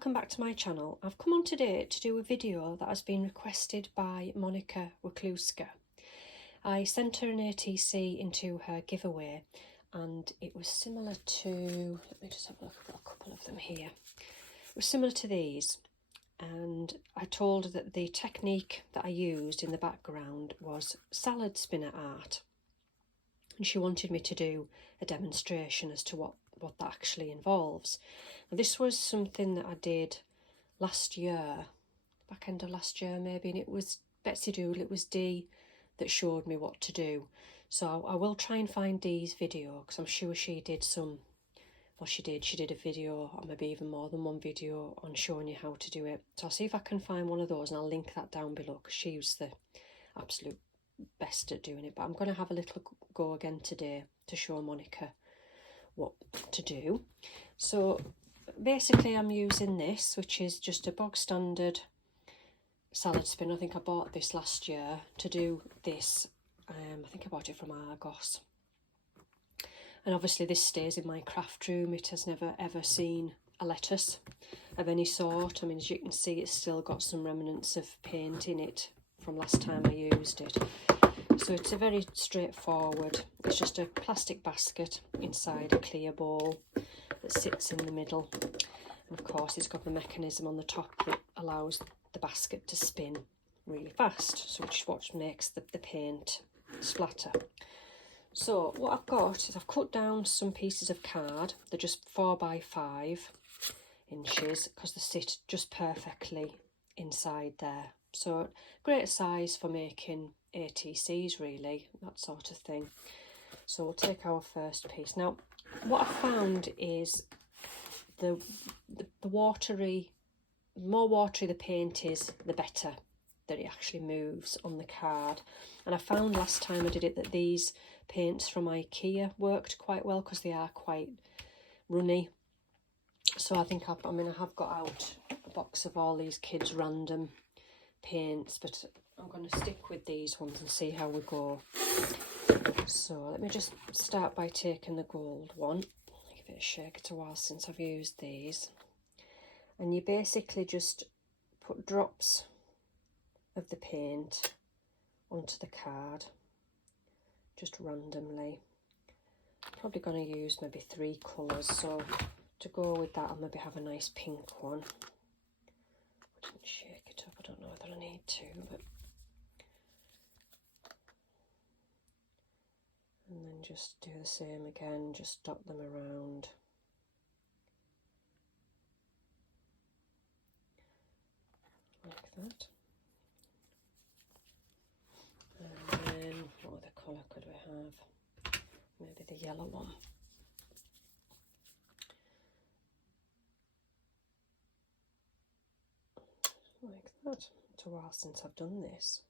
welcome back to my channel. I've come on today to do a video that has been requested by Monika Wachluska. I sent her an ATC into her giveaway and it was similar to, let me just have a look, I've got a couple of them here. It was similar to these, and I told her that the technique that I used in the background was salad spinner art, and she wanted me to do a demonstration as to what that actually involves. Now, this was something that I did last year, back end of last year maybe, and it was Betsy Doodle, it was Dee that showed me what to do. So I will try and find Dee's video, because I'm sure she did she did a video, or maybe even more than one video, on showing you how to do it. So I'll see if I can find one of those and I'll link that down below, because she was the absolute best at doing it. But I'm going to have a little go again today to show Monika what to do. So basically I'm using this, which is just a bog standard salad spinner. I think I bought this last year to do this. I think I bought it from Argos. And obviously this stays in my craft room. It has never ever seen a lettuce of any sort. I mean, as you can see, it's still got some remnants of paint in it from last time I used it. So it's a very straightforward, it's just a plastic basket inside a clear bowl that sits in the middle. And of course it's got the mechanism on the top that allows the basket to spin really fast, so which is what makes the paint splatter. So what I've got is I've cut down some pieces of card. They're just 4 by 5 inches because they sit just perfectly inside there. So great size for making ATCs, really, that sort of thing. So we'll take our first piece. Now what I found is the more watery the paint is, the better that it actually moves on the card. And I found last time I did it that these paints from IKEA worked quite well because they are quite runny. So I think I have got out a box of all these kids' random paints, but I'm going to stick with these ones and see how we go. So let me just start by taking the gold one. Give it a shake. It's a while since I've used these. And you basically just put drops of the paint onto the card, just randomly. I'm probably going to use maybe 3 colours, so to go with that I'll maybe have a nice pink one. I didn't shake it up, I don't know whether I need to, but... And then just do the same again, just dot them around. Like that. And then, what other colour could we have? Maybe the yellow one. Like that. It's a while since I've done this.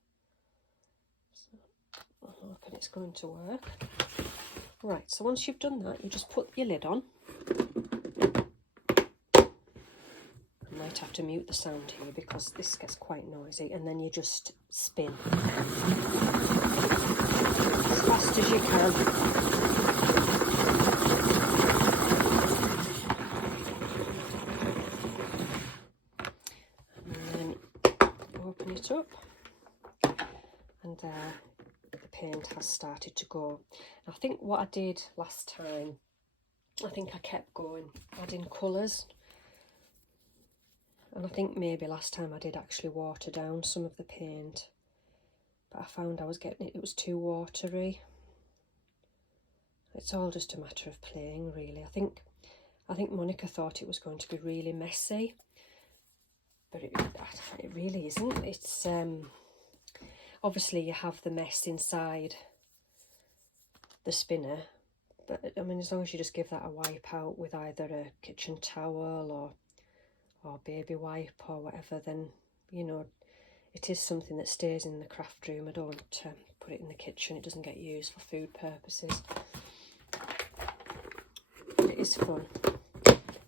So, I reckon it's going to work. Right, so once you've done that, you just put your lid on. I might have to mute the sound here because this gets quite noisy, and then you just spin as fast as you can. And then open it up, and the paint has started to go. I think what I did last time, I think I kept going, adding colours. And I think maybe last time I did actually water down some of the paint, but I found I was getting it was too watery. It's all just a matter of playing, really. I think Monika thought it was going to be really messy, but it really isn't. It's obviously you have the mess inside the spinner, but I mean, as long as you just give that a wipe out with either a kitchen towel or baby wipe or whatever, then, you know, it is something that stays in the craft room. I don't put it in the kitchen. It doesn't get used for food purposes. But it is fun.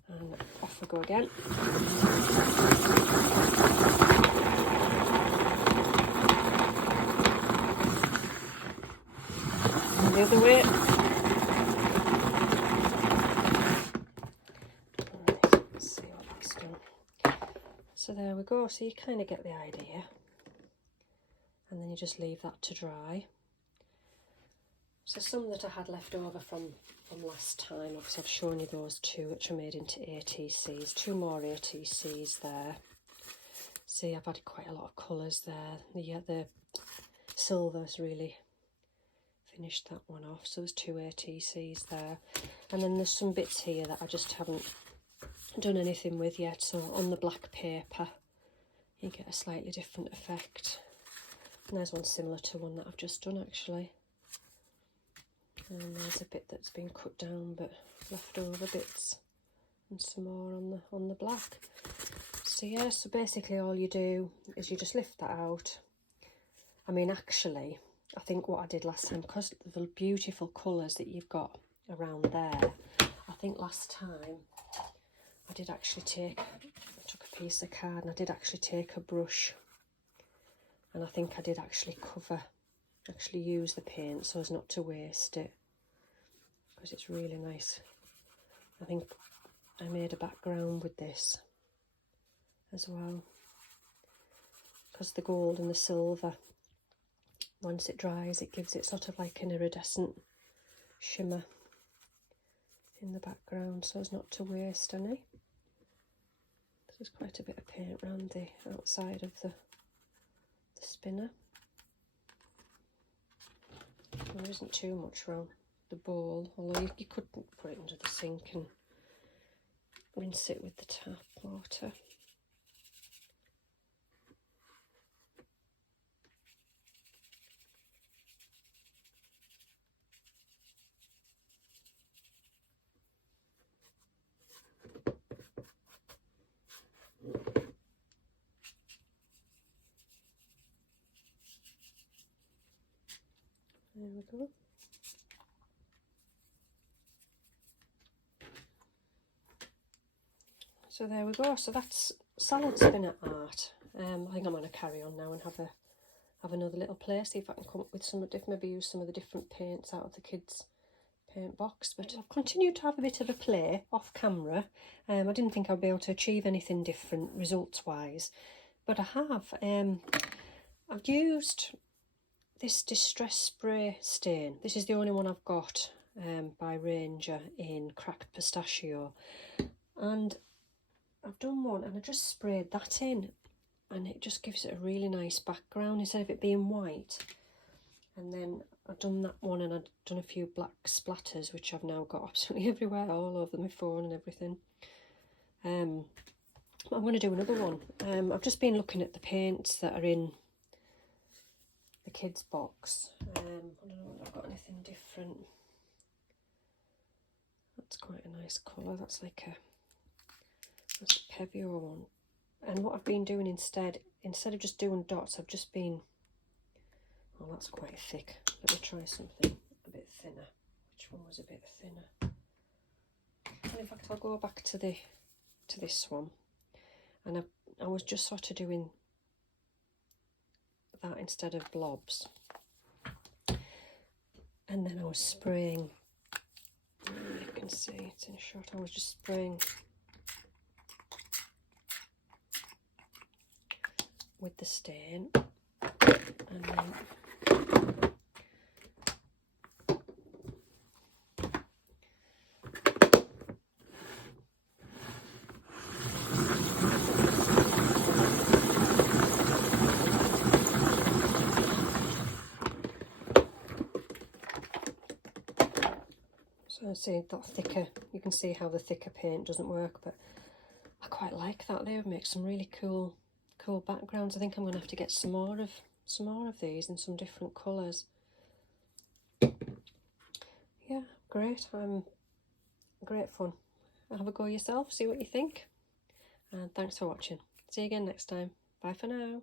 And off we go again. And the other way. Right, let's see what that's done. So there we go, so you kind of get the idea, and then you just leave that to dry. So some that I had left over from last time, obviously I've shown you those two which are made into ATCs, 2 more ATCs there. See, I've added quite a lot of colours there. The silver's really finished that one off, so there's 2 ATCs there. And then there's some bits here that I just haven't done anything with yet, so on the black paper you get a slightly different effect. And there's one similar to one that I've just done actually. And there's a bit that's been cut down but left over bits, and some more on the black. So yeah, so basically all you do is you just lift that out. I mean, actually, I think what I did last time, because of the beautiful colours that you've got around there, I think last time I did actually I took a piece of card and I did actually take a brush, and I think I did actually use the paint so as not to waste it, because it's really nice. I think I made a background with this as well, because the gold and the silver, once it dries, it gives it sort of like an iridescent shimmer in the background so as not to waste any. There's quite a bit of paint around the outside of the spinner. There isn't too much around the bowl, although you could put it under the sink and rinse it with the tap water. There we go. So there we go. So that's salad spinner art. I think I'm going to carry on now and have another little play, see if I can come up with some maybe use some of the different paints out of the kids' paint box. But I've continued to have a bit of a play off camera. I didn't think I'd be able to achieve anything different results wise, but I have. I've used this Distress Spray stain. This is the only one I've got by Ranger in Cracked Pistachio, and I've done one and I just sprayed that in, and it just gives it a really nice background instead of it being white. And then I've done that one and I've done a few black splatters which I've now got absolutely everywhere, all over my phone and everything. I'm going to do another one. I've just been looking at the paints that are in the kids box. I don't know if I've got anything different. That's quite a nice colour. That's like that's a Pebeo one. And what I've been doing instead of just doing dots, I've just been, oh, that's quite thick. Let me try something a bit thinner. Which one was a bit thinner? And in fact, I'll go back to this one, and I was just sort of doing that instead of blobs, and then I was spraying. You can see it's in shot. I was just spraying with the stain, and then so see that thicker, you can see how the thicker paint doesn't work, but I quite like that. They would make some really cool backgrounds. I think I'm going to have to get some more of these in some different colours. Yeah, great. Great fun. Have a go yourself, see what you think, and thanks for watching. See you again next time. Bye for now.